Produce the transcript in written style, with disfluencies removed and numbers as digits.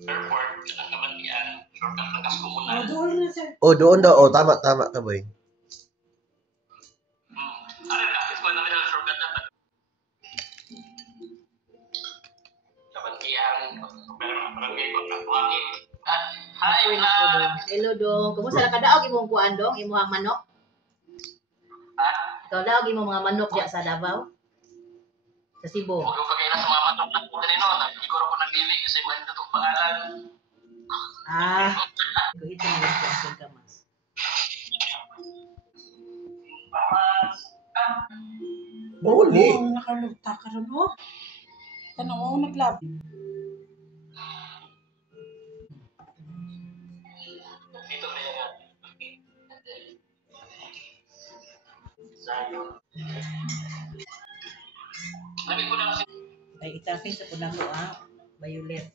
Airport, Kabantian, shortcut ng Kaskumunan. Doon na, sir. Doon daw. Tama ka, boy. Ano na, ito na rin ang shortcut na. Kabantian, pero barangay ko na buhangin. Hi, vlog! Hello, Dong. Kumusta lang ka daog imong kuan, Dong? Imong manok? Ikaw daog imong mga manok diya sa Davao? Sa Cebu? Huwag yung kakaila sa mga manok na po rin nun. Siguro ko nagdili kasi mo ito itong pangalan. Ito na lang po ang kamas. Buli. Nakalugta ka ron, oh. Tanong mo, naglab. Dito na yan. Sayo. Lagi ko na kasi. Ay, itapin sa pula ko, violet.